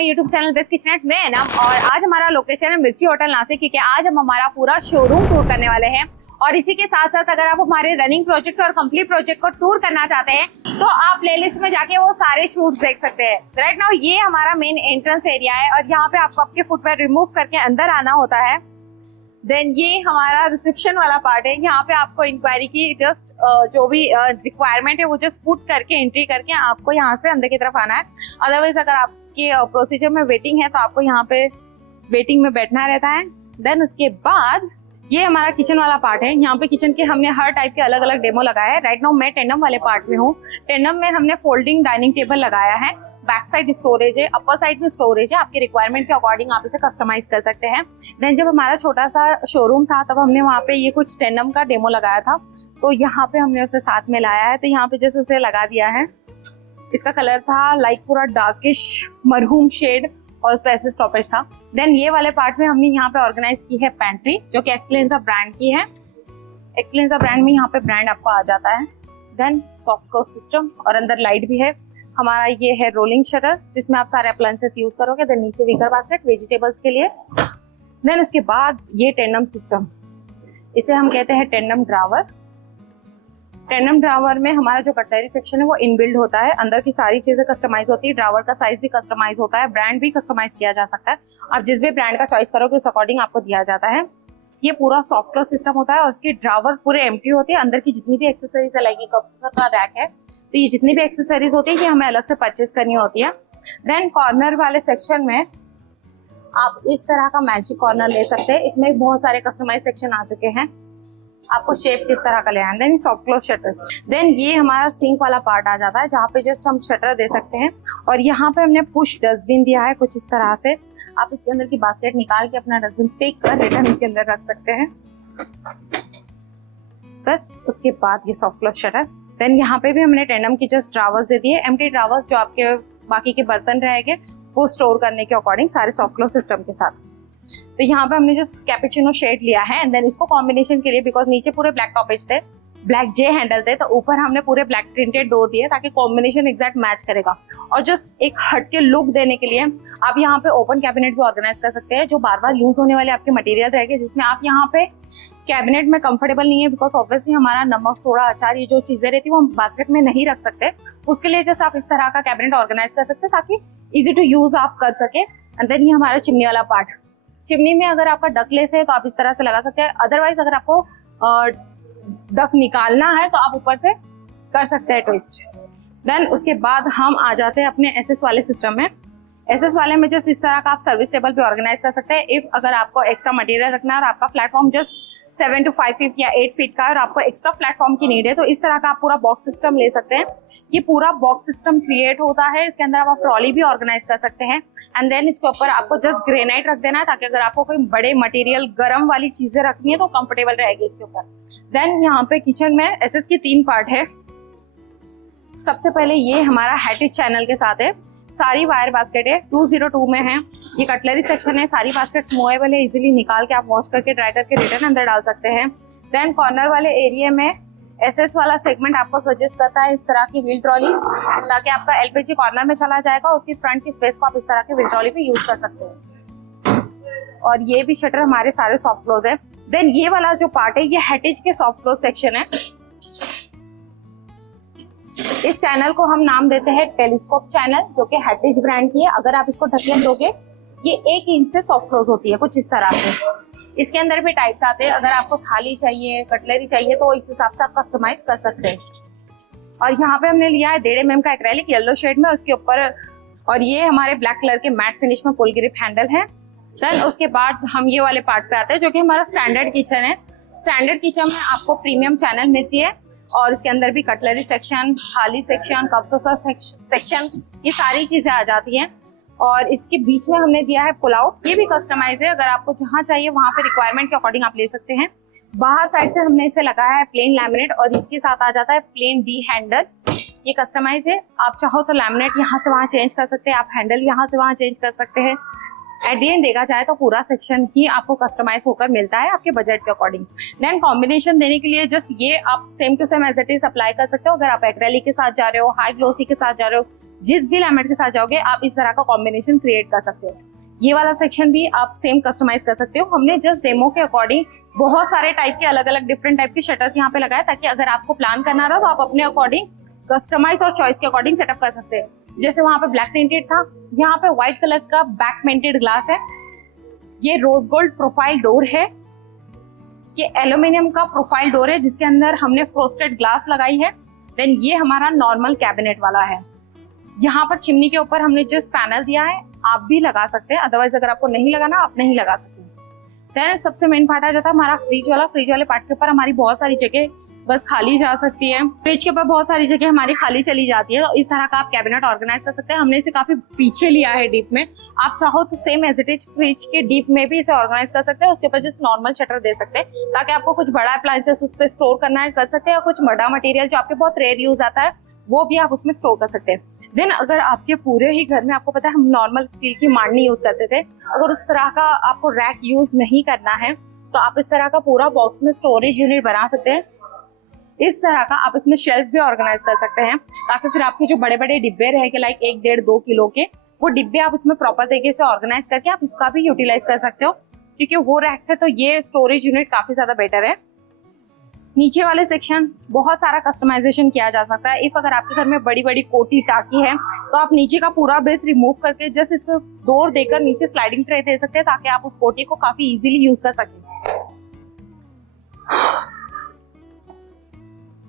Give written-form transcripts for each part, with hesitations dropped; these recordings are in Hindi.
My YouTube channel best kitchenette में नाम। और आज हमारा लोकेशन है मिर्ची होटल नासिक, क्योंकि आज हम हमारा पूरा शोरूम टूर करने वाले हैं। और इसी के साथ साथ अगर आप हमारे रनिंग प्रोजेक्ट और कंप्लीट प्रोजेक्ट को टूर करना चाहते हैं तो आप प्लेलिस्ट में जाके वो सारे शूट्स देख सकते हैं। राइट नाउ ये हमारा मेन एंट्रेंस एरिया है और यहाँ पे आपको आपके फुटवेयर रिमूव करके अंदर आना होता है। देन ये हमारा रिसेप्शन वाला पार्ट है। यहाँ पे आपको इंक्वायरी की जस्ट जो भी रिक्वायरमेंट है वो जस्ट पुट करके एंट्री करके आपको यहाँ से अंदर की तरफ आना है। अदरवाइज अगर आपके प्रोसीजर में वेटिंग है तो आपको यहाँ पे वेटिंग में बैठना रहता है। देन उसके बाद ये हमारा किचन वाला पार्ट है। यहाँ पे किचन के हमने हर टाइप के अलग अलग डेमो लगाया है। राइट नाउ मैं टेंडम वाले पार्ट में हूँ। टेंडम में हमने फोल्डिंग डाइनिंग टेबल लगाया है। बैक साइड स्टोरेज है, अपर साइड में स्टोरेज है। आपके रिक्वायरमेंट के अकॉर्डिंग आप इसे कस्टमाइज कर सकते हैं। देन जब हमारा छोटा सा शोरूम था तब हमने वहाँ पे ये कुछ टेंडम का डेमो लगाया था, तो यहाँ पे हमने उसे साथ में लाया है। तो यहाँ पे जैसे उसे लगा दिया है। इसका कलर था लाइक पूरा डार्किश मरहूम शेड और उस पर ऐसे स्टॉपेज था। देन ये वाले पार्ट में हमने यहाँ पे ऑर्गेनाइज की है पैंट्री, जो कि एक्सीलेंस ब्रांड की है। एक्सीलेंस ब्रांड में यहाँ पे ब्रांड आपको आ जाता है। देन सॉफ्ट क्लोज सिस्टम और अंदर लाइट भी है। हमारा ये है रोलिंग शटर जिसमें आप सारे अप्लायंसेस यूज करोगे। देन नीचे वीकर बास्केट वेजिटेबल्स के लिए। देन उसके बाद ये टेंडम सिस्टम, इसे हम कहते हैं टेंडम ड्रावर। टेंडम ड्रावर में हमारा जो कटलरी सेक्शन है वो इनबिल्ड होता है। अंदर की सारी चीजें कस्टमाइज होती है। ड्रावर का साइज भी कस्टमाइज होता है। ब्रांड भी कस्टमाइज किया जा सकता है। आप जिस भी ब्रांड का चॉइस करोगे उस अकॉर्डिंग आपको दिया जाता है। ये पूरा सॉफ्ट क्लोज सिस्टम होता है और उसकी ड्रावर पूरे एम्प्टी होती है। अंदर की जितनी भी एक्सेसरीज है, लाइक कप्स का रैक है, तो ये जितनी भी एक्सेसरीज होती है ये हमें अलग से परचेज करनी होती है। देन कॉर्नर वाले सेक्शन में आप इस तरह का मैजिक कॉर्नर ले सकते हैं। इसमें बहुत सारे कस्टमाइज सेक्शन आ चुके हैं। आपको शेप किस तरह का लेना है। Then soft close shutter. Then ये हमारा सिंक वाला पार्ट आ जाता है जहाँ पे जस्ट हम शटर दे सकते हैं। और यहाँ पे हमने पुश डस्टबिन दिया है कुछ इस तरह से। आप इसके अंदर की बास्केट निकाल के अपना डस्टबिन फेंक कर रिटर्न इसके अंदर रख सकते हैं। बस उसके बाद ये सॉफ्ट क्लोज शटर। देन यहाँ पे भी हमने टेंडम की जस्ट ड्रावर्स दे दिए, एम्प्टी ड्रावर्स, जो आपके बाकी के बर्तन रहेंगे वो स्टोर करने के अकॉर्डिंग सारे सॉफ्ट क्लोज सिस्टम के साथ। तो यहाँ पे हमने जस्ट कैपुचिनो शेड लिया है। एंड देन इसको कॉम्बिनेशन के लिए, बिकॉज नीचे पूरे ब्लैक टॉपेज थे, ब्लैक जे हैंडल थे, तो ऊपर हमने पूरे ब्लैक प्रिंटेड डोर दिए ताकि कॉम्बिनेशन एग्जैक्ट मैच करेगा। और जस्ट एक हटके लुक देने के लिए आप यहाँ पे ओपन कैबिनेट भी ऑर्गेनाइज कर सकते हैं, जो बार बार यूज होने वाले आपके मटेरियल रहेंगे, जिसमें आप यहाँ पे कैबिनेट में कंफर्टेबल नहीं है, बिकॉज ऑब्वियसली हमारा नमक, सोडा, अचार, ये जो चीजें रहती है वो हम बास्केट में नहीं रख सकते। उसके लिए जस्ट आप इस तरह का कैबिनेट ऑर्गेनाइज कर सकते हैं ताकि इजी टू यूज आप कर सके। एंड देन ये हमारा चिमनी वाला पार्ट। चिमनी में अगर आपका डकलेस है तो आप इस तरह से लगा सकते हैं। अदरवाइज अगर आपको डक निकालना है तो आप ऊपर से कर सकते हैं ट्विस्ट। देन उसके बाद हम आ जाते हैं अपने एसएस वाले सिस्टम में। एसएस वाले में जस्ट इस तरह का आप सर्विस टेबल पे ऑर्गेनाइज कर सकते हैं। इफ अगर आपको एक्स्ट्रा मटेरियल रखना है और आपका प्लेटफॉर्म जस्ट 7 to 5 फीट या 8 फीट का है और आपको एक्स्ट्रा प्लेटफॉर्म की नीड है तो इस तरह का आप पूरा बॉक्स सिस्टम ले सकते हैं। ये पूरा बॉक्स सिस्टम क्रिएट होता है। इसके अंदर आप ट्रॉली भी ऑर्गेनाइज कर सकते हैं। एंड देन इसके ऊपर आपको जस्ट ग्रेनाइट रख देना है ताकि अगर आपको कोई बड़े मटेरियल, गर्म वाली चीजें रखनी है तो कंफर्टेबल रहेगी इसके ऊपर। देन यहाँ पे किचन में एसएस की 3 पार्ट है। सबसे पहले ये हमारा हैटिज चैनल के साथ है। सारी वायर बास्केट है, 202 में है। ये कटलरी सेक्शन है। सारी बास्केट्स मूवेबल है, इजीली निकाल के आप वॉश करके, ड्राई करके रिटर्न अंदर डाल सकते हैं। देन कॉर्नर वाले एरिया में एसएस वाला सेगमेंट आपको सजेस्ट करता है इस तरह की व्हील ट्रॉली, ताकि आपका एलपीजी कॉर्नर में चला जाएगा। उसकी फ्रंट की स्पेस को आप इस तरह की व्हील ट्रॉली पे यूज कर सकते हैं। और ये भी शटर हमारे सारे सॉफ्ट क्लोज है। देन ये वाला जो पार्ट है ये हैटिज के सॉफ्ट क्लोज सेक्शन है। इस चैनल को हम नाम देते हैं टेलीस्कोप चैनल, जो कि हैटिज ब्रांड की है। अगर आप इसको ढक्कन दोगे ये 1 इंच से सॉफ्ट क्लोज होती है कुछ इस तरह से। इसके अंदर भी टाइप्स आते हैं। अगर आपको थाली चाहिए, कटलरी चाहिए तो इस हिसाब से आप कस्टमाइज कर सकते हैं। और यहाँ पे हमने लिया है 1.5 mm का एक्रेलिक येलो शेड में, उसके ऊपर। और ये हमारे ब्लैक कलर के मैट फिनिश में फुल ग्रिप हैंडल है। देन उसके बाद हम ये वाले पार्ट पे आते हैं जो कि हमारा स्टैंडर्ड किचन है। स्टैंडर्ड किचन में आपको प्रीमियम चैनल मिलती है और इसके अंदर भी कटलरी सेक्शन, थाली सेक्शन, कप सॉसर सेक्शन, ये सारी चीजें आ जाती हैं। और इसके बीच में हमने दिया है पुलाव। ये भी कस्टमाइज है, अगर आपको जहाँ चाहिए वहां पे रिक्वायरमेंट के अकॉर्डिंग आप ले सकते हैं। बाहर साइड से हमने इसे लगाया है प्लेन लैमिनेट और इसके साथ आ जाता है प्लेन डी हैंडल। ये कस्टमाइज है। आप चाहो तो लैमिनेट यहाँ से वहाँ चेंज कर सकते हैं, आप हैंडल यहाँ से वहाँ चेंज कर सकते हैं। एट द एंड देखा जाए तो पूरा सेक्शन ही आपको कस्टमाइज होकर मिलता है आपके बजट के अकॉर्डिंग। देन कॉम्बिनेशन देने के लिए जस्ट ये आप same to same as it is apply कर सकते हो। अगर आप एक्रेलिक के साथ जा रहे हो, हाई ग्लोसी के साथ जा रहे हो, जिस भी लैमिनेट के साथ जाओगे आप इस तरह का कॉम्बिनेशन क्रिएट कर सकते हो। ये वाला सेक्शन भी आप सेम कस्टमाइज कर सकते हो। हमने जस्ट डेमो के अकॉर्डिंग बहुत सारे टाइप के अलग अलग डिफरेंट टाइप के शटर्स यहाँ पे लगाए, ताकि अगर आपको प्लान करना रहा तो आप अपने अकॉर्डिंग कस्टमाइज और चॉइस के अकॉर्डिंग सेटअप कर सकते हो। जैसे वहां पे ब्लैक प्रिंटेड था, यहाँ पे व्हाइट कलर का बैक पेंटेड ग्लास है। ये रोज गोल्ड प्रोफाइल डोर है। ये एल्यूमिनियम का प्रोफाइल डोर है जिसके अंदर हमने फ्रोस्टेड ग्लास लगाई है। देन ये हमारा नॉर्मल कैबिनेट वाला है। यहाँ पर चिमनी के ऊपर हमने जस्ट पैनल दिया है, आप भी लगा सकते हैं, अदरवाइज अगर आपको नहीं लगाना आप नहीं लगा सकते। देन सबसे मेन पार्ट आ जाता है हमारा फ्रिज वाला। फ्रिज वाले पार्ट के ऊपर हमारी बहुत सारी जगह बस खाली जा सकती है। फ्रिज के ऊपर बहुत सारी जगह हमारी खाली चली जाती है, तो इस तरह का आप कैबिनेट ऑर्गेनाइज कर सकते हैं। हमने इसे काफी पीछे लिया है डीप में। आप चाहो तो same as it is fridge के डीप में भी इसे ऑर्गेनाइज कर सकते हैं। उसके ऊपर जस्ट नॉर्मल शटर दे सकते हैं, ताकि आपको कुछ बड़ा अप्लायंसेस उस पर स्टोर करना है कर सकते हैं, या कुछ बड़ा मटेरियल जो आपके बहुत रेयर यूज आता है वो भी आप उसमें स्टोर कर सकते हैं। देन अगर आपके पूरे ही घर में, आपको पता है हम नॉर्मल स्टील की मांडनी यूज करते थे, अगर उस तरह का आपको रैक यूज नहीं करना है तो आप इस तरह का पूरा बॉक्स में स्टोरेज यूनिट बना सकते हैं। इस तरह का आप इसमें शेल्फ भी ऑर्गेनाइज कर सकते हैं, ताकि फिर आपके जो बड़े बड़े डिब्बे रहेंगे लाइक 1, 1.5, 2 किलो के, वो डिब्बे आप इसमें प्रॉपर तरीके से ऑर्गेनाइज करके आप इसका भी यूटिलाइज कर सकते हो, क्योंकि वो रैक से तो ये स्टोरेज यूनिट काफी ज्यादा बेटर है। नीचे वाले सेक्शन बहुत सारा कस्टमाइजेशन किया जा सकता है। इफ अगर आपके घर में बड़ी बड़ी कोठी टाकी है तो आप नीचे का पूरा बेस रिमूव करके जस्ट इसको डोर देकर नीचे स्लाइडिंग ट्रे दे सकते हैं, ताकि आप उस कोठी को काफी इजीली यूज कर सकें।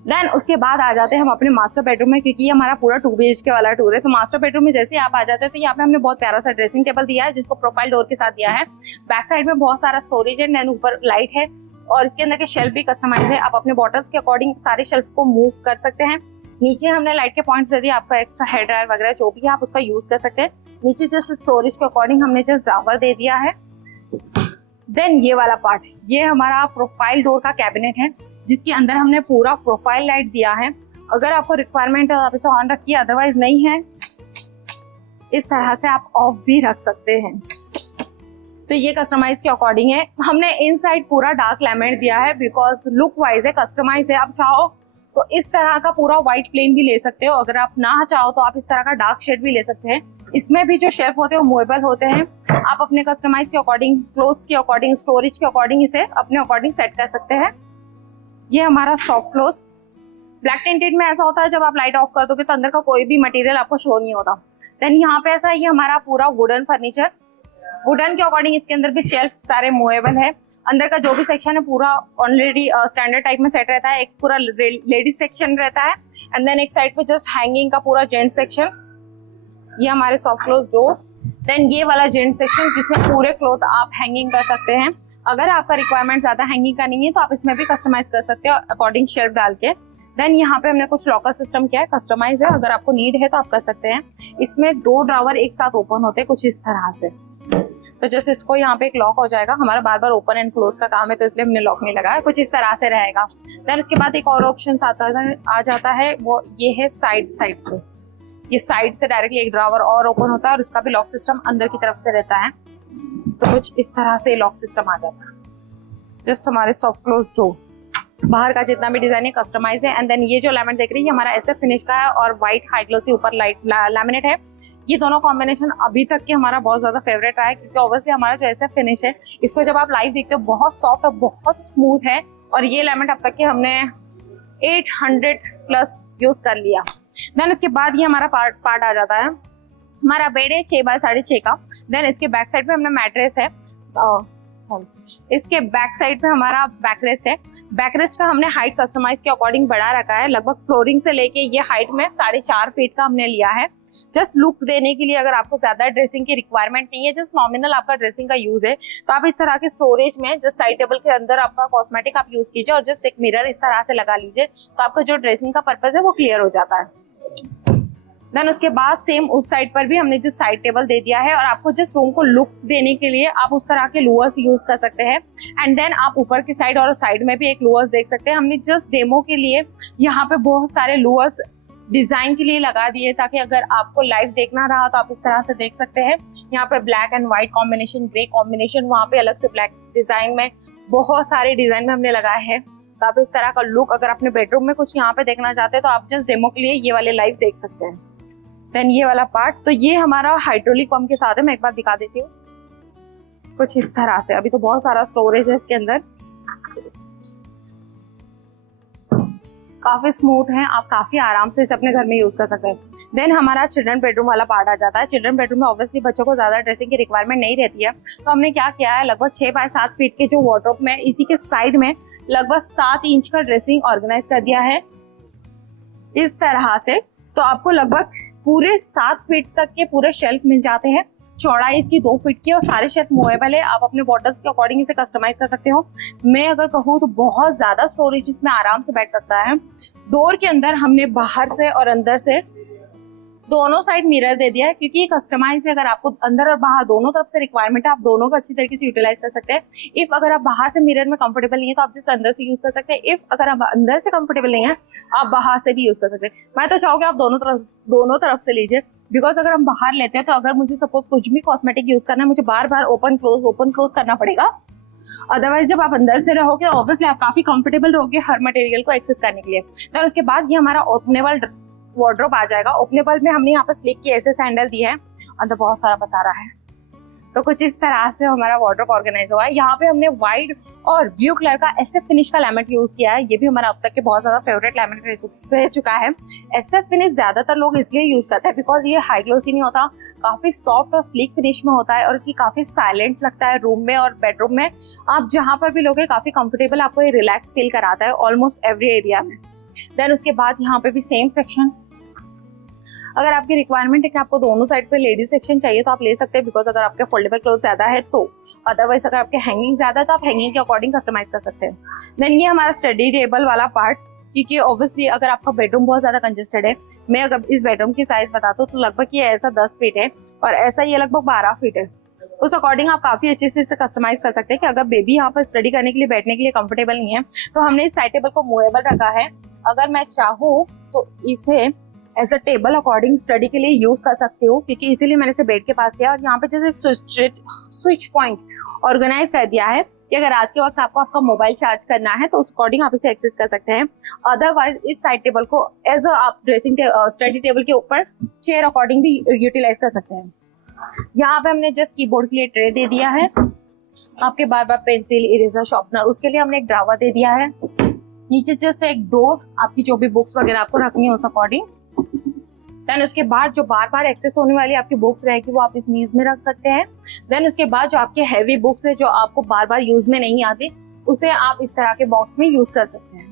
देन उसके बाद आ जाते हैं हम अपने मास्टर बेडरूम में, क्योंकि ये हमारा पूरा 2 BHK वाला टूर है। तो मास्टर बेडरूम में जैसे आप आ जाते हैं तो यहाँ पे हमने बहुत प्यारा सा ड्रेसिंग टेबल दिया है, जिसको प्रोफाइल डोर के साथ दिया है। बैक साइड में बहुत सारा स्टोरेज है, देन ऊपर लाइट है, और इसके अंदर के शेल्फ भी कस्टमाइज है। आप अपने बॉटल्स के अकॉर्डिंग सारे शेल्फ को मूव कर सकते हैं। नीचे हमने लाइट के पॉइंट्स दे दिए, आपका एक्स्ट्रा हेयर ड्रायर वगैरह जो भी है आप उसका यूज कर सकते हैं। नीचे जस्ट स्टोरेज के अकॉर्डिंग हमने जस्ट ड्रावर दे दिया है। देन ये वाला पार्ट, ये हमारा प्रोफाइल डोर का कैबिनेट है, जिसके अंदर हमने पूरा प्रोफाइल लाइट दिया है। अगर आपको रिक्वायरमेंट है आप इसे ऑन रखिए, अदरवाइज नहीं है इस तरह से आप ऑफ भी रख सकते हैं। तो ये कस्टमाइज के अकॉर्डिंग है। हमने इनसाइड पूरा डार्क लैमिनेट दिया है, बिकॉज लुक वाइज है, कस्टमाइज है। आप चाहो तो इस तरह का पूरा व्हाइट प्लेन भी ले सकते हो, अगर आप ना चाहो तो आप इस तरह का डार्क शेड भी ले सकते हैं। इसमें भी जो शेल्फ होते हैं वो मूवेबल होते हैं। आप अपने कस्टमाइज के अकॉर्डिंग, क्लोथ्स के अकॉर्डिंग, स्टोरेज के अकॉर्डिंग इसे अपने अकॉर्डिंग सेट कर सकते हैं। ये हमारा सॉफ्ट क्लोज। ब्लैक टिंटेड में ऐसा होता है जब आप लाइट ऑफ कर दोगे तो अंदर का कोई भी मटेरियल आपको शो नहीं होता। देन यहाँ पे ऐसा ये हमारा पूरा वुडन फर्नीचर, वुडन के अकॉर्डिंग इसके अंदर भी शेल्फ सारे मूवेबल है। अंदर का जो भी सेक्शन है पूरा ऑलरेडी स्टैंडर्ड टाइप में सेट रहता है। एक पूरा लेडीज सेक्शन रहता है, एंड देन एक साइड पे जस्ट हैंगिंग का पूरा जेंट्स सेक्शन। ये हमारे सॉफ्ट क्लोज डोर। देन ये वाला जेंट्स सेक्शन जिसमें पूरे क्लोथ आप हैंगिंग कर सकते हैं। अगर आपका रिक्वायरमेंट ज्यादा हैंगिंग का नहीं है तो आप इसमें भी कस्टमाइज कर सकते हो अकॉर्डिंग शेल्फ डाल के। देन यहाँ पे हमने कुछ लॉकर सिस्टम किया है, कस्टमाइज है, अगर आपको नीड है तो आप कर सकते हैं। इसमें 2 ड्रावर एक साथ ओपन होते हैं कुछ इस तरह से, तो जैसे इसको यहाँ पे एक लॉक हो जाएगा। हमारा बार बार ओपन एंड क्लोज का काम है तो इसलिए हमने लॉक नहीं लगाया, कुछ इस तरह से रहेगा। देन इसके बाद एक और ऑप्शन आ जाता है, वो ये है साइड से। ये साइड से डायरेक्टली एक ड्रावर और ओपन होता है, और इसका भी लॉक सिस्टम अंदर की तरफ से रहता है। तो कुछ इस तरह से लॉक सिस्टम आ जाता है। जस्ट हमारे सॉफ्ट क्लोज डोर, बाहर का जितना भी डिजाइन है कस्टमाइज है। एंड देन ये जो लैमिनेट देख रही है हमारा SF फिनिश का है, और व्हाइट हाई ग्लोसी ऊपर लाइट लैमिनेट है। ये दोनों कॉम्बिनेशन अभी तक के हमारा बहुत ज्यादा फेवरेट रहा है, क्योंकि ऑब्वियसली हमारा जो SF फिनिश है इसको जब आप लाइव देखते हो बहुत सॉफ्ट और बहुत स्मूथ है। और ये लैमिनेट अब तक के हमने 800+ यूज कर लिया। देन उसके बाद ये हमारा पार्ट आ जाता है, हमारा बेड है 6 बाय 6.5 का। देन इसके बैक साइड पे हमने मैट्रेस है, इसके बैक साइड पे हमारा बैकरेस्ट है। बैकरेस्ट का हमने हाइट कस्टमाइज के अकॉर्डिंग बढ़ा रखा है, लगभग फ्लोरिंग से लेके ये हाइट में 4.5 फीट का हमने लिया है, जस्ट लुक देने के लिए। अगर आपको ज्यादा ड्रेसिंग की रिक्वायरमेंट नहीं है, जस्ट नॉमिनल आपका ड्रेसिंग का यूज है, तो आप इस तरह के स्टोरेज में जस्ट साइड टेबल के अंदर आपका कॉस्मेटिक आप यूज कीजिए, और जस्ट एक मिरर इस तरह से लगा लीजिए, तो आपका जो ड्रेसिंग का पर्पज है वो क्लियर हो जाता है। देन उसके बाद सेम उस साइड पर भी हमने जिस साइड टेबल दे दिया है, और आपको जिस रूम को लुक देने के लिए आप उस तरह के लोअर्स यूज कर सकते हैं। एंड देन आप ऊपर की साइड और साइड में भी एक लोअर्स देख सकते हैं। हमने जस्ट डेमो के लिए यहाँ पे बहुत सारे लोअर्स डिजाइन के लिए लगा दिए, ताकि अगर आपको लाइव देखना रहा तो आप इस तरह से देख सकते हैं। यहाँ पे black and white combination, grey combination, वहाँ पे अलग से ब्लैक डिजाइन में, बहुत सारे डिजाइन में हमने लगाया है। तो आप इस तरह का लुक अगर अपने बेडरूम में कुछ यहाँ पे देखना चाहते हैं तो आप जस्ट डेमो के लिए ये वाले लाइव देख सकते हैं। देन ये वाला पार्ट, तो ये हमारा हाइड्रोलिक पंप के साथ है। मैं एक बार दिखा देती हूँ कुछ इस तरह से। अभी तो बहुत सारा स्टोरेज है इसके अंदर, काफी स्मूथ है, आप काफी आराम से इसे अपने घर में यूज कर सकते हैं। देन हमारा चिल्ड्रन बेडरूम वाला पार्ट आ जाता है। चिल्ड्रन बेडरूम में ऑब्वियसली बच्चों को ज्यादा ड्रेसिंग की रिक्वायरमेंट नहीं रहती है, तो हमने क्या किया है, लगभग 6 बाय 7 फीट के जो वार्डरोब में इसी के साइड में लगभग 7 इंच का ड्रेसिंग ऑर्गेनाइज कर दिया है इस तरह से। तो आपको लगभग पूरे 7 फीट तक के पूरे शेल्फ मिल जाते हैं। चौड़ाई इसकी 2 फीट की और सारे शेल्फ मूवेबल है। आप अपने बॉटल्स के अकॉर्डिंग इसे कस्टमाइज कर सकते हो। मैं अगर कहूँ तो बहुत ज्यादा स्टोरेज इसमें आराम से बैठ सकता है। डोर के अंदर हमने बाहर से और अंदर से दोनों साइड मिरर दे दिया है, क्योंकि ये कस्टमाइज है। अगर आपको अंदर और बाहर दोनों तरफ से रिक्वायरमेंट है, आप दोनों को अच्छी तरीके से यूटिलाइज कर सकते हैं। इफ अगर आप बाहर से मिरर में कंफर्टेबल नहीं है तो आप जस्ट अंदर से यूज कर सकते हैं। इफ अगर आप अंदर से कंफर्टेबल नहीं है आप बाहर से भी यूज कर सकते हैं। मैं तो चाहूँगी आप दोनों तरफ से लीजिए, बिकॉज अगर हम बाहर लेते हैं तो अगर मुझे सपोज कुछ भी कॉस्मेटिक यूज करना है, मुझे बार बार ओपन क्लोज करना पड़ेगा। अदरवाइज जब आप अंदर से रहोगे ऑब्वियसली आप काफी कंफर्टेबल रहोगे हर मटेरियल को एक्सेस करने के लिए। तो उसके बाद ये हमारा ओपनेबल वार्डरोब आ जाएगा। ओपनेबल में हमने यहाँ पर स्लिक की ऐसे सैंडल दी है, अंदर बहुत सारा पसारा है। तो कुछ इस तरह से हमारा वार्डरोब ऑर्गेनाइज हुआ है। यहाँ पे हमने व्हाइट और ब्लू कलर का एसएफ फिनिश का लैमिनेट यूज किया है। ये भी हमारा अब तक के बहुत ज्यादा फेवरेट लैमिनेट रह चुका है। एसएफ फिनिश ज्यादातर लोग इसलिए यूज करते हैं बिकॉज ये हाई ग्लोसी नहीं होता, काफी सॉफ्ट और स्लीक फिनिश में होता है और ये काफी साइलेंट लगता है रूम में और बेडरूम में। आप जहाँ पर भी लोगे काफी कंफर्टेबल, आपको ये रिलैक्स फील कराता है ऑलमोस्ट एवरी एरिया में। देन उसके बाद यहाँ पे भी सेम सेक्शन, अगर आपकी रिक्वायरमेंट है कि आपको दोनों साइड पे लेडीज सेक्शन चाहिए तो आप ले सकते हैं, बिकॉज अगर आपके फोल्डेबल क्लोथ ज्यादा है तो। अदरवाइज अगर आपके हैंगिंग ज्यादा है तो आप हैंगिंग के अकॉर्डिंग कस्टमाइज कर सकते हैं। देन ये हमारा स्टडी टेबल वाला पार्ट, क्योंकि ऑब्वियसली अगर आपका बेडरूम बहुत ज्यादा कंजेस्टेड है, मैं अगर इस बेडरूम की साइज बताता हूँ तो लगभग ये ऐसा 10 फीट है और ऐसा ये लगभग 12 फीट है। उस अकॉर्डिंग आप काफी अच्छे से इसे कस्टमाइज कर सकते हैं कि अगर बेबी यहाँ पर स्टडी करने के लिए बैठने के लिए कंफर्टेबल नहीं है तो हमने इस साइड टेबल को मूवेबल रखा है। अगर मैं चाहूँ तो इसे as a table according study के लिए यूज कर सकते हो, क्योंकि इसीलिए मैंने इसे बेड के पास दिया और यहाँ पे जैसे एक स्विच पॉइंट ऑर्गेनाइज कर दिया है कि अगर रात के वक्त आपको आपका मोबाइल चार्ज करना है तो उस अकॉर्डिंग आप इसे एक्सेस कर सकते हैं। अदरवाइज इस साइड टेबल को एज अ आप ड्रेसिंग स्टडी टेबल के ऊपर चेयर अकॉर्डिंग भी यूटिलाइज कर सकते हैं। यहाँ पे हमने जस्ट कीबोर्ड के लिए ट्रे दे दिया है, आपके बार बार पेंसिल, इरेजर, शार्पनर, उसके लिए हमने एक ड्रावर दे दिया है। नीचे जस्ट एक डोर, आपकी जो भी बुक्स वगैरह आपको रखनी है उस अकॉर्डिंग। देन उसके बाद जो बार बार एक्सेस होने वाली आपकी बुक्स रहेगी वो आप इस मीज में रख सकते हैं। देन उसके बाद जो आपके हैवी बुक्स है जो आपको बार बार यूज में नहीं आती उसे आप इस तरह के बॉक्स में यूज कर सकते हैं।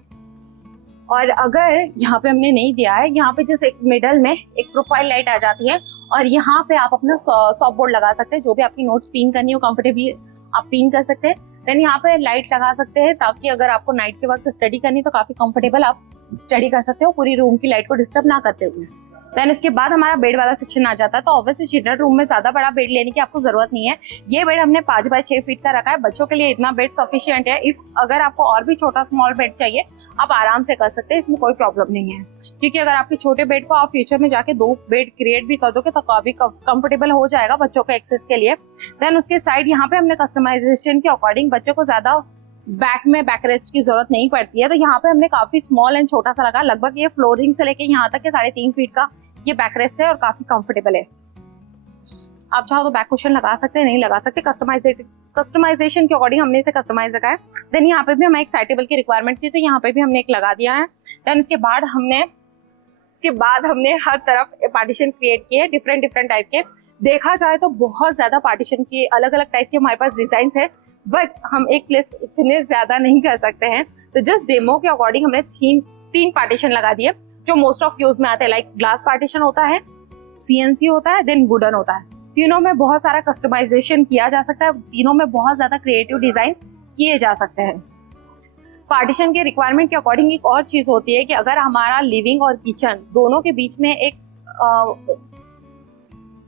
और अगर यहाँ पे हमने नहीं दिया है, यहाँ पे जैसे एक मिडल में एक प्रोफाइल लाइट आ जाती है और यहाँ पे आप अपना सॉफ्ट बोर्ड लगा सकते हैं, जो भी आपकी नोट्स पिन करनी हो कंफर्टेबली आप पिन कर सकते हैं। देन यहाँ पे लाइट लगा सकते हैं ताकि अगर आपको नाइट के वक्त स्टडी करनी तो काफी कंफर्टेबल आप स्टडी कर सकते हो पूरी रूम की लाइट को डिस्टर्ब ना करते हुए। देन इसके बाद हमारा बेड वाला सेक्शन आ जाता है। तो ऑब्वियसली चिल्ड्रन रूम में ज्यादा बड़ा बेड लेने की आपको जरूरत नहीं है। ये बेड हमने 5 बाय 6 फीट का रखा है, बच्चों के लिए इतना बेड सफिशिएंट है। इफ अगर आपको और भी छोटा स्मॉल बेड चाहिए आप आराम से कर सकते हैं, इसमें कोई प्रॉब्लम नहीं है। क्योंकि अगर आपके छोटे बेड को आप फ्यूचर में जाके 2 बेड क्रिएट भी कर दोगे तो काफी कंफर्टेबल हो जाएगा बच्चों के एक्सेस के लिए। देन उसके साइड यहाँ पे हमने कस्टमाइजेशन के अकॉर्डिंग बच्चों को ज्यादा बैक में बैक रेस्ट की जरूरत नहीं पड़ती है, तो यहाँ पे हमने काफी स्मॉल एंड छोटा सा लगा। लगभग ये फ्लोरिंग से लेके यहाँ तक के 3.5 फीट का ये बैक रेस्ट है और काफी कंफर्टेबल है। आप चाहो तो बैक कुशन लगा सकते हैं, नहीं लगा सकते, कस्टमाइजेशन के अकॉर्डिंग हमने इसे कस्टमाइज रखा है। देन यहाँ पे भी हमें एक साइड टेबल की रिक्वायरमेंट थी तो यहाँ पे भी हमने एक लगा दिया है। देन इसके बाद हमने हर तरफ पार्टीशन क्रिएट किए डिफरेंट टाइप के। देखा जाए तो बहुत ज्यादा पार्टीशन के अलग अलग टाइप के हमारे पास डिजाइन है, बट हम एक प्लेस इतने ज्यादा नहीं कर सकते हैं, तो जस्ट डेमो के अकॉर्डिंग हमने 3 पार्टीशन लगा दिए जो मोस्ट ऑफ यूज में आते हैं। लाइक ग्लास पार्टीशन होता है, सीएनसी होता है, देन वुडन होता है। तीनों में बहुत सारा कस्टमाइजेशन किया जा सकता है, तीनों में बहुत ज्यादा क्रिएटिव डिजाइन किए जा सकते हैं। पार्टीशन के रिक्वायरमेंट के अकॉर्डिंग एक और चीज होती है कि अगर हमारा लिविंग और किचन दोनों के बीच में एक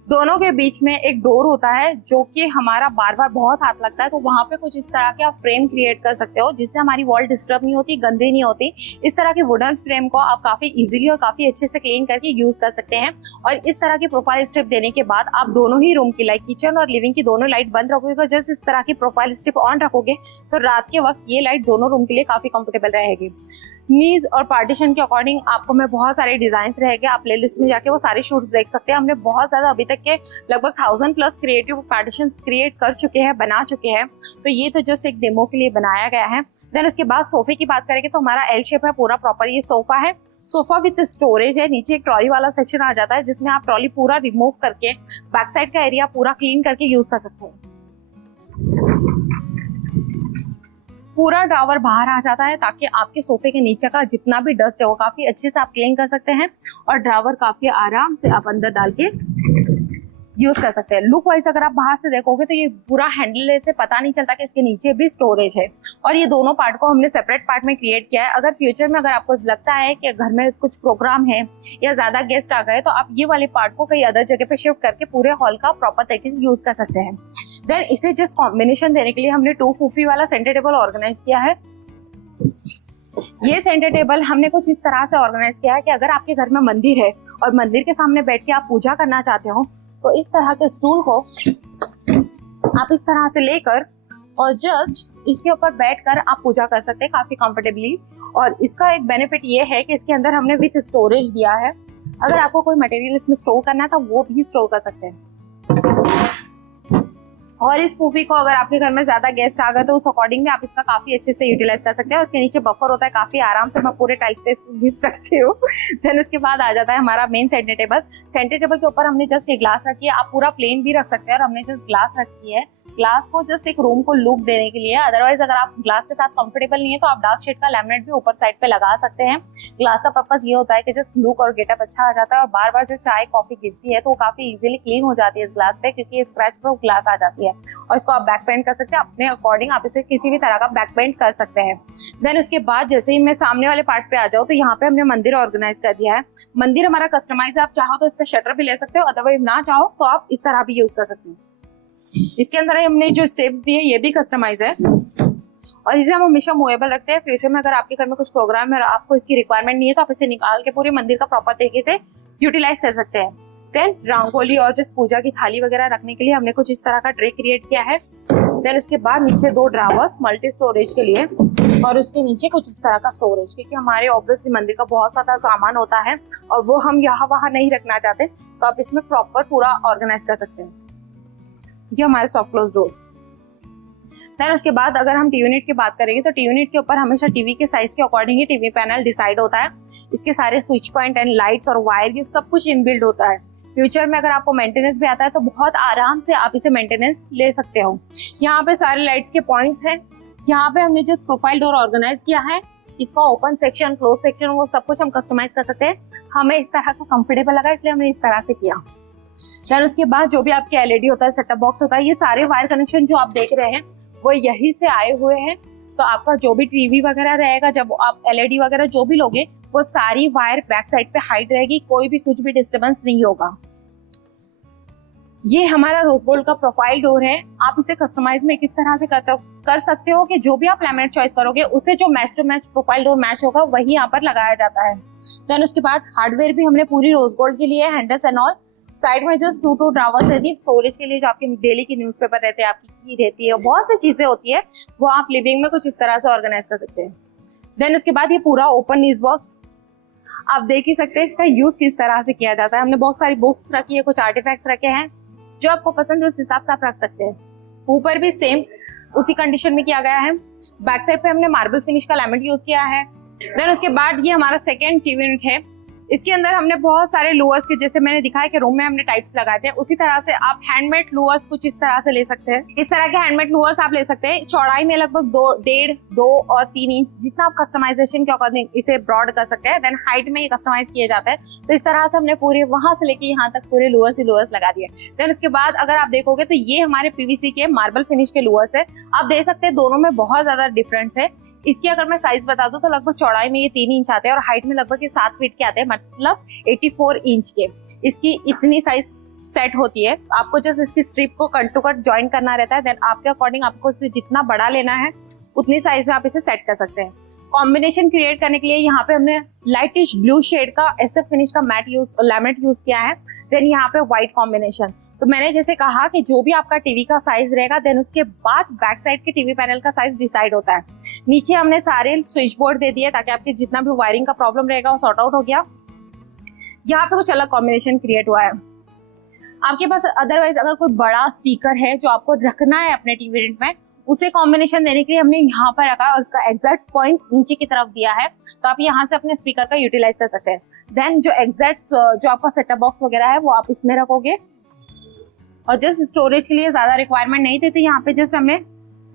दोनों के बीच में एक डोर होता है जो कि हमारा बार बार बहुत हाथ लगता है, तो वहां पे कुछ इस तरह के आप फ्रेम क्रिएट कर सकते हो जिससे हमारी वॉल डिस्टर्ब नहीं होती, गंदी नहीं होती। इस तरह के वुडन फ्रेम को आप काफी इजीली और काफी अच्छे से क्लीन करके यूज कर सकते हैं। और इस तरह की प्रोफाइल स्ट्रिप देने के बाद आप दोनों ही रूम की लाइट, किचन और लिविंग की दोनों लाइट बंद रखोगे, जस्ट इस तरह की प्रोफाइल स्ट्रिप ऑन रखोगे तो रात के वक्त ये लाइट दोनों रूम के लिए काफी कंफर्टेबल रहेगी। नीज और पार्टीशन के अकॉर्डिंग आपको मैं बहुत सारे डिजाइन रहेंगे, आप प्लेलिस्ट में जाके वो सारे शूट्स देख सकते हैं। हमने बहुत ज्यादा अभी तक के लगभग 1000+ क्रिएटिव पार्टीशंस क्रिएट कर चुके हैं, बना चुके हैं। तो ये तो जस्ट एक डेमो के लिए बनाया गया है। देन उसके बाद सोफे की बात करेंगे तो हमारा एल शेप है पूरा प्रॉपर ये सोफा है। सोफा विद स्टोरेज है, नीचे एक ट्रॉली वाला सेक्शन आ जाता है जिसमें आप ट्रॉली पूरा रिमूव करके बैक साइड का एरिया पूरा क्लीन करके यूज कर सकते हैं। पूरा ड्रावर बाहर आ जाता है ताकि आपके सोफे के नीचे का जितना भी डस्ट है वो काफी अच्छे से आप क्लीन कर सकते हैं और ड्रावर काफी आराम से आप अंदर डाल के यूज कर सकते हैं। लुक वाइज अगर आप बाहर से देखोगे तो ये पूरा हैंडल से पता नहीं चलता कि इसके नीचे भी स्टोरेज है। और ये दोनों पार्ट को हमने सेपरेट पार्ट में क्रिएट किया है। अगर फ्यूचर में अगर आपको लगता है कि घर में कुछ प्रोग्राम है या ज्यादा गेस्ट आ गए तो आप ये वाले पार्ट को कहीं अदर जगह पे शिफ्ट करके पूरे हॉल का प्रॉपर तरीके से यूज कर सकते हैं। देन इसे जस्ट कॉम्बिनेशन देने के लिए हमने 2 फूफी वाला सेंटर टेबल ऑर्गेनाइज किया है। ये सेंटर टेबल हमने कुछ इस तरह से ऑर्गेनाइज किया है कि अगर आपके घर में मंदिर है और मंदिर के सामने बैठ के आप पूजा करना चाहते हो तो इस तरह के स्टूल को आप इस तरह से लेकर और जस्ट इसके ऊपर बैठकर आप पूजा कर सकते हैं काफी कंफर्टेबली। और इसका एक बेनिफिट ये है कि इसके अंदर हमने विद स्टोरेज दिया है, अगर आपको कोई मटेरियल इसमें स्टोर करना है तो वो भी स्टोर कर सकते हैं। और इस फूफी को अगर आपके घर में ज्यादा गेस्ट आ गए तो उस अकॉर्डिंग में आप इसका काफी अच्छे से यूटिलाइज कर सकते हैं। उसके नीचे बफर होता है, काफी आराम से मैं पूरे टाइल्स पे इसको घिस सकती हूँ। देन उसके बाद आ जाता है हमारा main centre table. Centre table के ऊपर हमने जस्ट एक ग्लास रखी है, आप पूरा प्लेन भी रख सकते हैं और हमने जस्ट ग्लास रखी है। ग्लास को जस्ट एक रूम को लुक देने के लिए, अदरवाइज अगर आप ग्लास के साथ कंफर्टेबल नहीं है तो आप डार्क शेड का लैमिनेट भी ऊपर साइड पे लगा सकते हैं। ग्लास का पर्पस ये होता है कि जस्ट लुक और गेटअप अच्छा आ जाता है और बार बार जो चाय कॉफी गिरती है तो वो काफी इजीली क्लीन हो जाती है इस ग्लास पे, क्योंकि स्क्रैच प्रूफ ग्लास आ जाती है। और इसको आप बैक पेंट कर सकते हैं अपने अकॉर्डिंग, आप इसे किसी भी तरह का बैक पेंट कर सकते हैं। देन उसके बाद जैसे ही मैं सामने वाले पार्ट पे आ जाऊँ तो यहाँ पे हमने मंदिर ऑर्गेनाइज कर दिया है। मंदिर हमारा कस्टमाइज है, आप चाहो तो इस पे शटर भी ले सकते हो, अदरवाइज ना चाहो तो आप इस तरह भी यूज कर सकते हो। इसके अंदर हमने जो स्टेप्स दिए ये भी कस्टमाइज है और इसे हम हमेशा मूवेबल रखते हैं। फ्यूचर में अगर आपके घर में कुछ प्रोग्राम है और आपको इसकी रिक्वायरमेंट नहीं है तो आप इसे निकाल के पूरे मंदिर का प्रॉपर तरीके से यूटिलाइज कर सकते हैं। देन रंगोली और जिस पूजा की थाली वगैरह रखने के लिए हमने कुछ इस तरह का ट्रे क्रिएट किया है। देन उसके बाद नीचे 2 ड्रावर्स मल्टी स्टोरेज के लिए और उसके नीचे कुछ इस तरह का स्टोरेज, क्योंकि हमारे ऑब्वियसली मंदिर का बहुत सारा सामान होता है और वो हम यहाँ वहाँ नहीं रखना चाहते, तो आप इसमें प्रॉपर पूरा ऑर्गेनाइज कर सकते हैं। ये हमारे सॉफ्ट क्लोज डोर। देन उसके बाद अगर हम टी यूनिट की बात करेंगे तो टी यूनिट के ऊपर हमेशा टीवी के साइज के अकॉर्डिंग ही टीवी पैनल डिसाइड होता है। इसके सारे स्विच पॉइंट एंड लाइट्स और वायर ये सब कुछ इनबिल्ड होता है। फ्यूचर में अगर आपको मेंटेनेंस भी आता है तो बहुत आराम से आप इसे मेंटेनेंस ले सकते हो। यहाँ पे सारे लाइट्स के पॉइंट्स हैं। यहाँ पे हमने जस्ट प्रोफाइल डोर ऑर्गेनाइज किया है। इसका ओपन सेक्शन, क्लोज सेक्शन, वो सब कुछ हम कस्टमाइज कर सकते हैं। हमें इस तरह का कंफर्टेबल लगा इसलिए हमने इस तरह से किया। देन उसके बाद जो भी आपके एलईडी होता है, सेटअप बॉक्स होता है, ये सारे वायर कनेक्शन जो आप देख रहे हैं वो यही से आए हुए हैं। तो आपका जो भी टीवी वगैरह रहेगा, जब आप एलईडी वगैरह जो भी लोगे वो सारी वायर बैक साइड पे हाइड रहेगी, कोई भी कुछ भी डिस्टर्बेंस नहीं होगा। ये हमारा रोज गोल्ड का प्रोफाइल डोर है। आप इसे कस्टमाइज में किस तरह से कर सकते हो कि जो भी आप लैमिनेट चॉइस करोगे उससे जो match to match profile door match होगा वही यहाँ पर लगाया जाता है। देन उसके बाद हार्डवेयर भी हमने पूरी रोज गोल्ड के लिए, हैंडल्स एंड ऑल। साइड में जस्ट 2 ड्रावर्स रहती है स्टोरेज के लिए, जो आपके डेली की न्यूज़पेपर रहते हैं, आपकी की रहती है, बहुत सी चीजें होती है, वो आप लिविंग में कुछ इस तरह से ऑर्गेनाइज कर सकते हैं। देन उसके बाद ये पूरा ओपन नीज बॉक्स, आप देख ही सकते हैं इसका यूज किस तरह से किया जाता है। हमने बहुत सारी बुक्स रखी है, कुछ आर्टिफैक्ट्स रखे हैं, जो आपको पसंद है उस हिसाब से आप रख सकते हैं। ऊपर भी सेम उसी कंडीशन में किया गया है। बैक साइड पे हमने मार्बल फिनिश का लैमिनेट यूज किया है। देन उसके बाद ये हमारा सेकेंड टीवी यूनिट है। इसके अंदर हमने बहुत सारे लोअर्स के, जैसे मैंने दिखाया कि रूम में हमने टाइप्स लगाए थे, उसी तरह से आप हैंडमेड लोअर्स कुछ इस तरह से ले सकते हैं। इस तरह के हैंडमेड लोअर्स आप ले सकते हैं। चौड़ाई में लगभग 1.5, 2 और 3 इंच, जितना आप कस्टमाइजेशन के अकॉर्डिंग इसे ब्रॉड कर सकते हैं। देन हाइट में ये कस्टमाइज किया जाता है। तो इस तरह से हमने पूरे वहां से लेके यहाँ तक पूरे लोअर्स ही लोअर्स लगा दिए। देन उसके बाद अगर आप देखोगे तो ये हमारे पीवीसी के मार्बल फिनिश के लोअर्स है। आप देख सकते हैं दोनों में बहुत ज्यादा डिफरेंस है। इसकी अगर मैं साइज बता दूं तो लगभग चौड़ाई में ये 3 इंच आते हैं और हाइट में लगभग ये 7 फीट के आते हैं, मतलब 84 इंच के। इसकी इतनी साइज सेट होती है। आपको जस्ट इसकी स्ट्रिप को कट टू कट ज्वाइन करना रहता है। देन आपके अकॉर्डिंग आपको इसे जितना बड़ा लेना है उतनी साइज में आप इसे सेट कर सकते हैं। कॉम्बिनेशन क्रिएट करने के लिए यहाँ पे हमने लाइटिश ब्लू शेड का एसएफ फिनिश का लैमिनेट यूज किया है। देन यहाँ पे व्हाइट कॉम्बिनेशन। तो मैंने जैसे कहा कि जो भी आपका टीवी का साइज रहेगा देन उसके बाद बैक साइड के टीवी पैनल का साइज डिसाइड होता है। नीचे हमने सारे स्विच बोर्ड दे दिए ताकि आपके जितना भी वायरिंग का प्रॉब्लम रहेगा वो सॉर्ट आउट हो गया। यहाँ पे कुछ अलग कॉम्बिनेशन क्रिएट हुआ है। आपके पास अदरवाइज अगर कोई बड़ा स्पीकर है जो आपको रखना है अपने टीवी यूनिट में, उसे कॉम्बिनेशन देने के लिए हमने यहाँ पर रखा है और उसका एग्जैक्ट पॉइंट नीचे की तरफ दिया है। तो आप यहाँ से अपने स्पीकर का यूटिलाइज कर सकते हैं। देन जो एग्जैक्ट जो आपका सेटअप बॉक्स वगैरह है वो आप इसमें रखोगे। और जस्ट स्टोरेज के लिए ज्यादा रिक्वायरमेंट नहीं थी तो यहाँ पे जस्ट हमने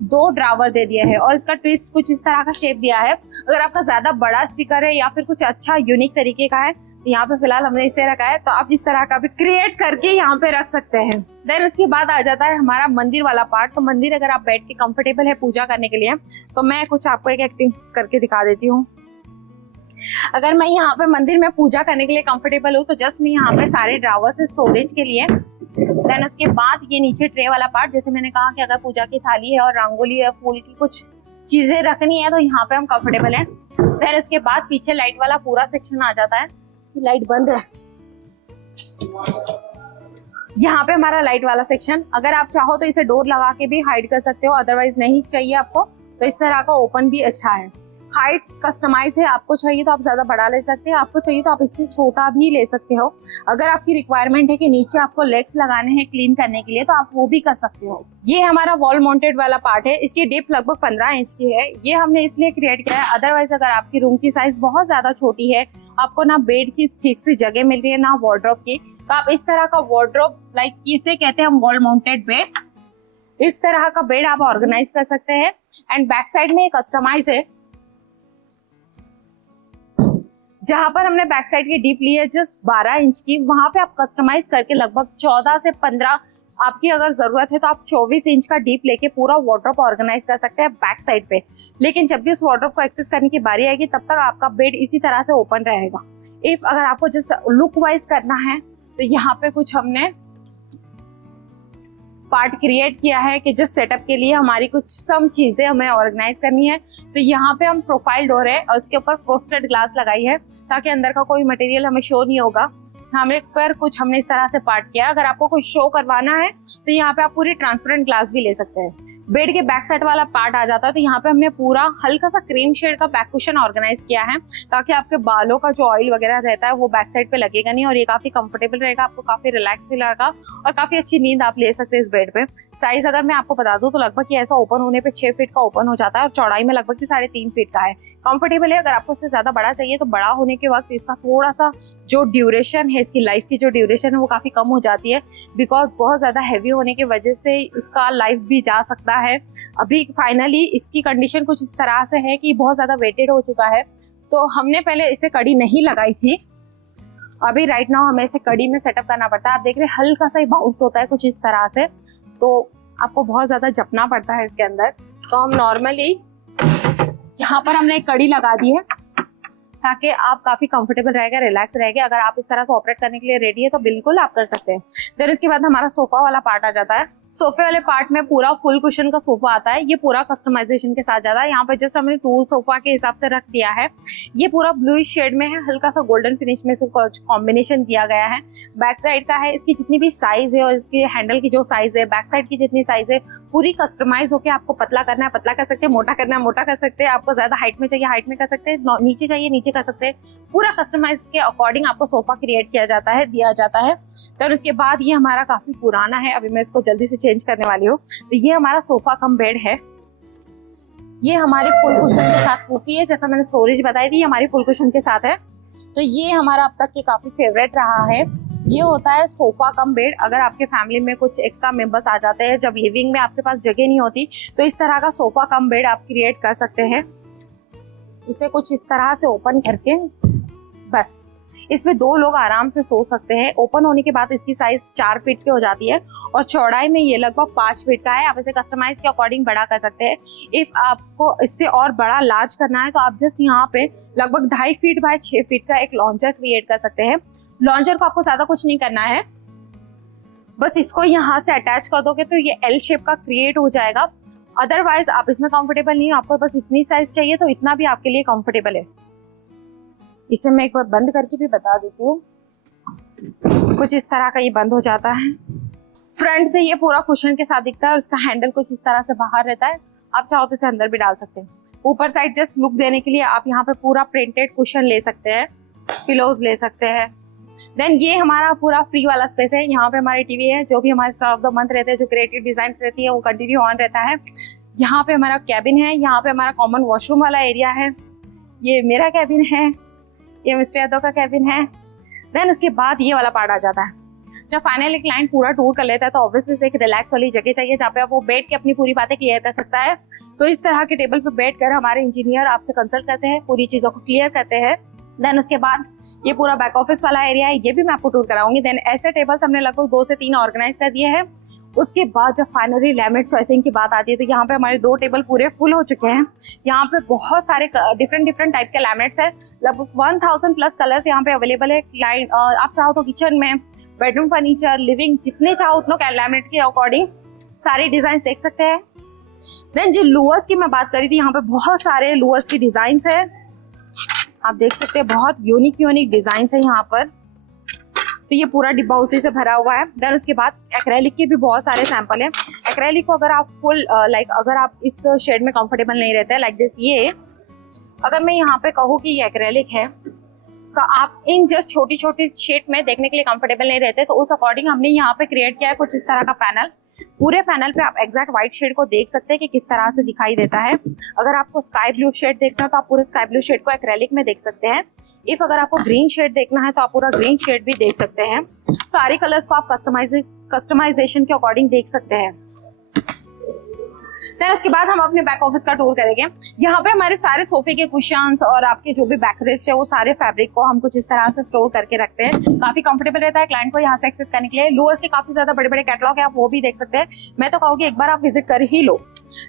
2 ड्रावर दे दिया है और इसका ट्विस्ट कुछ इस तरह का शेप दिया है। अगर आपका ज्यादा बड़ा स्पीकर है या फिर कुछ अच्छा यूनिक तरीके का है तो यहाँ पे फिलहाल हमने इसे रखा है। तो आप इस तरह का भी क्रिएट करके यहाँ पे रख सकते हैं। देन उसके बाद आ जाता है हमारा मंदिर वाला पार्ट। तो मंदिर अगर आप बैठ के कंफर्टेबल है पूजा करने के लिए तो मैं कुछ आपको एक एक्टिंग करके दिखा देती हूँ। अगर मैं यहाँ पे मंदिर में पूजा करने के लिए कंफर्टेबल हूँ तो जस्ट मैं यहाँ पे सारे ड्रावर्स स्टोरेज के लिए। देन उसके बाद ये नीचे ट्रे वाला पार्ट, जैसे मैंने कहा कि अगर पूजा की थाली है और रंगोली है, फूल की कुछ चीजें रखनी है तो यहाँ पे हम कंफर्टेबल हैं। देन उसके बाद पीछे लाइट वाला पूरा सेक्शन आ जाता है। इसकी लाइट बंद है। यहाँ पे हमारा लाइट वाला सेक्शन, अगर आप चाहो तो इसे डोर लगा के भी हाइड कर सकते हो, अदरवाइज नहीं चाहिए आपको तो इस तरह का ओपन भी अच्छा है। हाइट कस्टमाइज है, आपको चाहिए तो आप ज्यादा बड़ा ले सकते हैं, आपको चाहिए तो आप इससे छोटा भी ले सकते हो। अगर आपकी रिक्वायरमेंट है कि नीचे आपको लेग्स लगाने हैं क्लीन करने के लिए तो आप वो भी कर सकते हो। ये हमारा वॉल माउंटेड वाला पार्ट है। इसकी डेप्थ लगभग 15 इंच की है। ये हमने इसलिए क्रिएट किया है, अदरवाइज अगर आपकी रूम की साइज बहुत ज्यादा छोटी है, आपको ना बेड की ठीक से जगह मिल रही है ना वार्डरोब की, तो आप इस तरह का वार्डरोब लाइक इसे कहते हैं हम वॉल माउंटेड बेड, इस तरह का बेड आप ऑर्गेनाइज कर सकते हैं। एंड बैक साइड में कस्टमाइज है, जहां पर हमने बैक साइड की डीप ली है जस्ट 12 इंच की, वहां पे आप कस्टमाइज करके लगभग 14 से 15, आपकी अगर जरूरत है तो आप 24 इंच का डीप लेके पूरा वार्डरोब ऑर्गेनाइज कर सकते हैं बैक साइड पे। लेकिन जब भी उस वार्डरोब को एक्सेस करने की बारी आएगी तब तक आपका बेड इसी तरह से ओपन रहेगा। इफ अगर आपको जस्ट लुक वाइज करना है तो यहाँ पे कुछ हमने पार्ट क्रिएट किया है कि जिस सेटअप के लिए हमारी कुछ सम चीजें हमें ऑर्गेनाइज करनी है। तो यहाँ पे हम प्रोफाइल डोर है और उसके ऊपर फ्रोस्टेड ग्लास लगाई है ताकि अंदर का कोई मटेरियल हमें शो नहीं होगा। हमें पर कुछ हमने इस तरह से पार्ट किया। अगर आपको कुछ शो करवाना है तो यहाँ पे आप पूरी ट्रांसपेरेंट ग्लास भी ले सकते हैं। बेड के बैक साइड वाला पार्ट आ जाता है तो यहाँ पे हमने पूरा हल्का सा क्रीम शेड का बैक कुशन ऑर्गेनाइज किया है ताकि आपके बालों का जो ऑयल वगैरह रहता है वो बैक साइड पे लगेगा नहीं और ये काफी कंफर्टेबल रहेगा, आपको काफी रिलैक्स फील आएगा और काफी अच्छी नींद आप ले सकते हैं इस बेड पे। साइज अगर मैं आपको बता दूं तो लगभग ये ऐसा ओपन होने पे 6 फीट का ओपन हो जाता है और चौड़ाई में लगभग 3.5 फीट का है। कंफर्टेबल है। अगर आपको इससे ज्यादा बड़ा चाहिए तो बड़ा होने के वक्त इसका थोड़ा सा जो ड्यूरेशन है, इसकी लाइफ की जो ड्यूरेशन है वो काफी कम हो जाती है, बिकॉज बहुत ज्यादा हैवी होने की वजह से इसका लाइफ भी जा सकता है। अभी फाइनली इसकी कंडीशन कुछ इस तरह से है कि बहुत ज्यादा वेटेड हो चुका है, तो हमने पहले इसे कड़ी नहीं लगाई थी। अभी राइट नाउ हमें इसे कड़ी में सेटअप करना पड़ता है। आप देख रहे हैं हल्का सा ही बाउंस होता है कुछ इस तरह से, तो आपको बहुत ज्यादा जपना पड़ता है इसके अंदर। तो हम नॉर्मली यहाँ पर हमने एक कड़ी लगा दी है ताकि आप काफी कंफर्टेबल रहेगा, रिलैक्स रहेगा। अगर आप इस तरह से ऑपरेट करने के लिए रेडी है तो बिल्कुल आप कर सकते हैं। फिर इसके बाद हमारा सोफा वाला पार्ट आ जाता है। सोफे वाले पार्ट में पूरा फुल कुशन का सोफा आता है। ये पूरा कस्टमाइजेशन के साथ जाता है। यहाँ पे जस्ट हमने टूल सोफा के हिसाब से रख दिया है। ये पूरा ब्लूइश शेड में है, हल्का सा गोल्डन फिनिश में कॉम्बिनेशन दिया गया है। बैक साइड का है, इसकी जितनी भी साइज है और इसकी हैंडल की जो साइज है, बैक साइड की जितनी साइज है, पूरी कस्टमाइज होकर आपको पतला करना है पतला कर सकते हैं, मोटा करना है मोटा कर सकते हैं, आपको ज्यादा हाइट में चाहिए हाइट में कर सकते हैं, नीचे चाहिए नीचे कर सकते हैं। पूरा कस्टमाइज के अकॉर्डिंग आपको सोफा क्रिएट किया जाता है, दिया जाता है। तो उसके बाद ये हमारा काफी पुराना है, अभी मैं इसको जल्दी से चेंज करने वाली हूँ। तो ये हमारा सोफा कम बेड है। ये हमारे फुल कुशन के साथ फूफी है, जैसा मैंने स्टोरेज बताई थी हमारी फुल कुशन के साथ है। तो ये हमारा अब तक के काफी फेवरेट रहा है। ये होता है सोफा कम बेड। अगर आपके फैमिली में कुछ एक्स्ट्रा मेंबर्स आ जाते हैं, जब लिविंग में आपके पास जगह नहीं होती, तो इस तरह का सोफा कम बेड आप क्रिएट कर सकते हैं। इसे कुछ इस तरह से ओपन करके बस इसमें 2 लोग आराम से सो सकते हैं। ओपन होने के बाद इसकी साइज 4 फीट की हो जाती है और चौड़ाई में ये लगभग 5 फीट का है। आप इसे कस्टमाइज के अकॉर्डिंग बड़ा कर सकते हैं। इफ आपको इससे और बड़ा लार्ज करना है तो आप जस्ट यहाँ पे लगभग 2.5 फीट बाय 6 फीट का एक लॉन्चर क्रिएट कर सकते हैं। लॉन्चर को आपको ज्यादा कुछ नहीं करना है, बस इसको यहाँ से अटैच कर दोगे तो ये एल शेप का क्रिएट हो जाएगा। अदरवाइज आप इसमें कंफर्टेबल नहीं, आपको बस इतनी साइज चाहिए तो इतना भी आपके लिए कंफर्टेबल है। इसे मैं एक बार बंद करके भी बता देती हूँ, कुछ इस तरह का ये बंद हो जाता है। फ्रंट से ये पूरा कुशन के साथ दिखता है और इसका हैंडल कुछ इस तरह से बाहर रहता है, आप चाहो तो इसे अंदर भी डाल सकते हैं। ऊपर साइड जस्ट लुक देने के लिए आप यहाँ पे पूरा प्रिंटेड कुशन ले सकते हैं, पिलोज ले सकते हैं। देन ये हमारा पूरा फ्री वाला स्पेस है, यहाँ पे हमारी टीवी है, जो भी हमारे स्टार ऑफ द मंथ रहते हैं, जो क्रिएटिव डिजाइन रहती है वो कंटिन्यू ऑन रहता है। यहाँ पे हमारा कैबिन है, यहाँ पे हमारा कॉमन वॉशरूम वाला एरिया है, ये मेरा कैबिन है, ये मिस्टर यादव का कैबिन है। देन उसके बाद ये वाला पार्ट आ जाता है। जब फाइनली क्लाइंट पूरा टूर कर लेता है तो ऑब्वियसली उसे एक रिलैक्स वाली जगह चाहिए जहाँ पे आप वो बैठ के अपनी पूरी बातें क्लियर कर सकता है। तो इस तरह के टेबल पे बैठकर हमारे इंजीनियर आपसे कंसल्ट करते हैं, पूरी चीजों को क्लियर करते हैं। देन उसके बाद ये पूरा बैक ऑफिस वाला एरिया है, ये भी मैं आपको टूर कराऊंगी। देन ऐसे टेबल्स हमने लगभग 2 से 3 ऑर्गेनाइज कर दिए हैं। उसके बाद जब फाइनली लैमिनेट चॉइसिंग की बात आती है तो यहाँ पे हमारे 2 टेबल पूरे फुल हो चुके हैं। यहाँ पे बहुत सारे डिफरेंट टाइप के लैमिनेट्स है, लगभग 1000 प्लस कलर्स यहाँ पे अवेलेबल है। क्लाइंट आप चाहो तो किचन में, बेडरूम फर्नीचर, लिविंग, जितने चाहो उतनों लैमिनेट के अकॉर्डिंग सारे डिजाइन देख सकते हैं। देन जो लूअर्स की मैं बात करी थी, यहाँ पे बहुत सारे लूअर्स की डिजाइन है, आप देख सकते हैं बहुत यूनिक डिजाइन है यहाँ पर। तो ये पूरा डिब्बा उसी से भरा हुआ है। देन उसके बाद एक्रेलिक के भी बहुत सारे सैंपल हैं। एक्रेलिक को अगर आप फुल अगर आप इस शेड में कंफर्टेबल नहीं रहते लाइक दिस, ये अगर मैं यहाँ पे कहूँ कि ये एक्रेलिक है तो आप इन जस्ट छोटी शेड में देखने के लिए कंफर्टेबल नहीं रहते, तो उस अकॉर्डिंग हमने यहाँ पे क्रिएट किया है कुछ इस तरह का पैनल। पूरे पैनल पे आप एग्जैक्ट व्हाइट शेड को देख सकते हैं कि किस तरह से दिखाई देता है। अगर आपको स्काई ब्लू शेड देखना है तो आप पूरे स्काई ब्लू शेड को एक्रेलिक में देख सकते हैं। इफ अगर आपको ग्रीन शेड देखना है तो आप पूरा ग्रीन शेड भी देख सकते हैं। सारे कलर्स को आप कस्टमाइजेशन के अकॉर्डिंग देख सकते हैं। देन उसके बाद हम अपने बैक ऑफिस का टूर करेंगे। यहाँ पे हमारे सारे सोफे के कुशन्स और आपके जो भी बैकरेस्ट है वो सारे फैब्रिक को हम कुछ इस तरह से स्टोर करके रखते हैं। काफी कंफर्टेबल रहता है क्लाइंट को यहाँ से एक्सेस करने के लिए। लोअर्स के काफी ज्यादा बड़े कैटलॉग है, आप वो भी देख सकते हैं। मैं तो कहूँगी एक बार आप विजिट कर ही लो।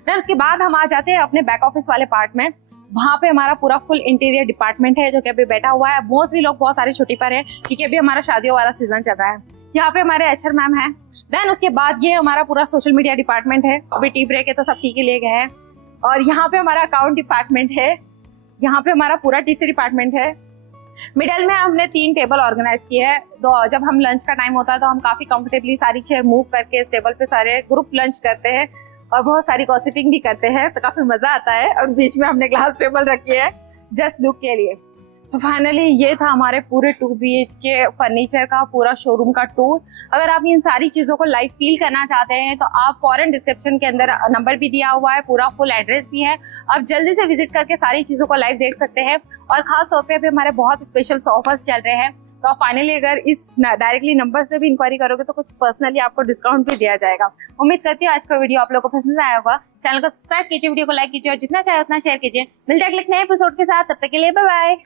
देन उसके बाद हम आ जाते हैं अपने बैक ऑफिस वाले पार्ट में। वहाँ पे हमारा पूरा फुल इंटीरियर डिपार्टमेंट है जो कि अभी बैठा हुआ है। मोस्टली लोग बहुत सारी छुट्टी पर है क्योंकि अभी हमारा शादियों वाला सीजन चल रहा है। यहाँ पे हमारे एचआर मैम है। देन उसके बाद ये हमारा पूरा सोशल मीडिया डिपार्टमेंट है। अभी टी ब्रेक है तो सब टी के लिए गए हैं। और यहाँ पे हमारा अकाउंट डिपार्टमेंट है। यहाँ पे हमारा पूरा टीसी डिपार्टमेंट है। मिडल में हमने 3 टेबल ऑर्गेनाइज किए हैं। तो जब हम लंच का टाइम होता है तो हम काफी कंफर्टेबली सारी चेयर मूव करके इस टेबल पे सारे ग्रुप लंच करते हैं और बहुत सारी गॉसिपिंग भी करते हैं, तो काफी मजा आता है। और बीच में हमने ग्लास टेबल रखी है जस्ट लुक के लिए। तो फाइनली ये था हमारे पूरे 2 BHK फर्नीचर का पूरा शोरूम का टूर। अगर आप इन सारी चीजों को लाइव फील करना चाहते हैं तो आप फॉरन डिस्क्रिप्शन के अंदर नंबर भी दिया हुआ है, पूरा फुल एड्रेस भी है, आप जल्दी से विजिट करके सारी चीजों को लाइव देख सकते हैं। और खास तौर पे अभी हमारे बहुत स्पेशल ऑफर्स चल रहे हैं, तो आप फाइनली अगर इस डायरेक्टली नंबर से भी इंक्वायरी करोगे तो कुछ पर्सनली आपको डिस्काउंट भी दिया जाएगा। उम्मीद करती हूँ आज का वीडियो आप लोगों को पसंद आया होगा। चैनल को सब्सक्राइब कीजिए, वीडियो को लाइक कीजिए और जितना चाहे उतना शेयर कीजिए। मिलते हैं अगले नए एपिसोड के साथ, तब तक के लिए बाय बाय।